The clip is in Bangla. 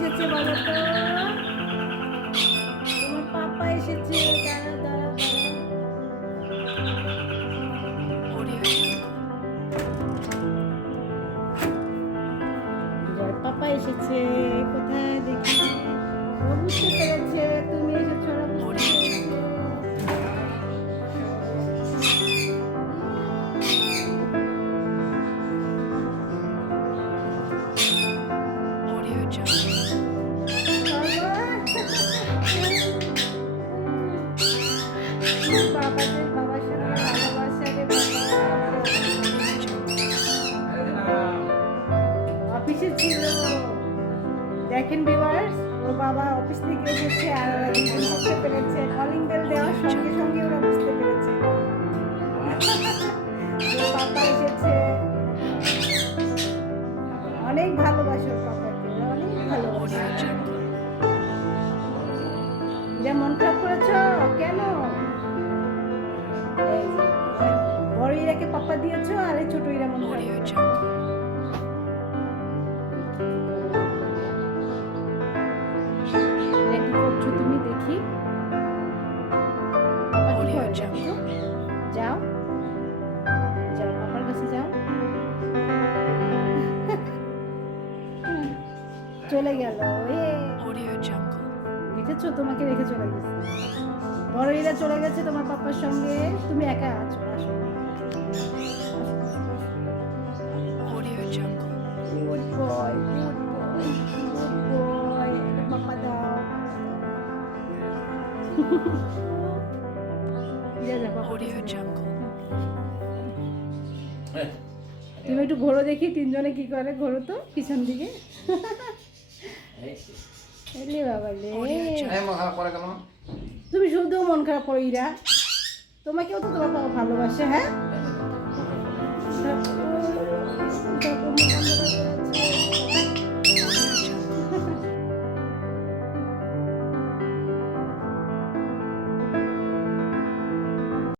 এসেছে বলো তো? তোমার পাপা এসেছে। দাঁড়াও দাঁড়াও দাঁড়াও। পাপা এসেছে কোথায় দেখি। ও বুঝতে পেরেছে তুমি এসেছো, ওরা বুঝতে পেরেছে। বাবাদের বাবার সঙ্গে ভালোবাসা রে বাবা। অফিসে ছিল, দেখেন ভিউয়ার্স, ওর বাবা অফিস থেকে এসেছে আর ওরা দুজন বুঝতে পেরেছে। কলিং বেল দেওয়ার সঙ্গে সঙ্গে ওরা বুঝতে পেরেছে ওর পাপা এসেছে। অনেক ভালোবাসে ওর পাপাকে, ওরা অনেক ভালোবাসে। যে মন খারাপ করেছো কেন? এই যে, বড় ইরাকে পাপা দিয়েছো আর এই ছোট ইরা মন খারাপ করেছে। এটা কি করছো তুমি দেখি? পাপা কি করে? দেখো, যাও যাও পাপার কাছে যাও। চলে গেল। দেখেছো, তোমাকে রেখে চলে গেছে। বড় ইরা চলে গেছে তোমার পাপার সঙ্গে, তুমি একা আছো। আসো। Good boy, good boy, good boy. এটা পাপা দাও। যা যা পাপা। তুমি একটু ঘোরো দেখি, তিনজনে কি করে। ঘোরো তো পিছন দিকে। এলে বাবা রে, তুমি শুধু মন খারাপ করো ইরা, তোমাকেও তো তোমার বাবা ভালোবাসে। হ্যাঁ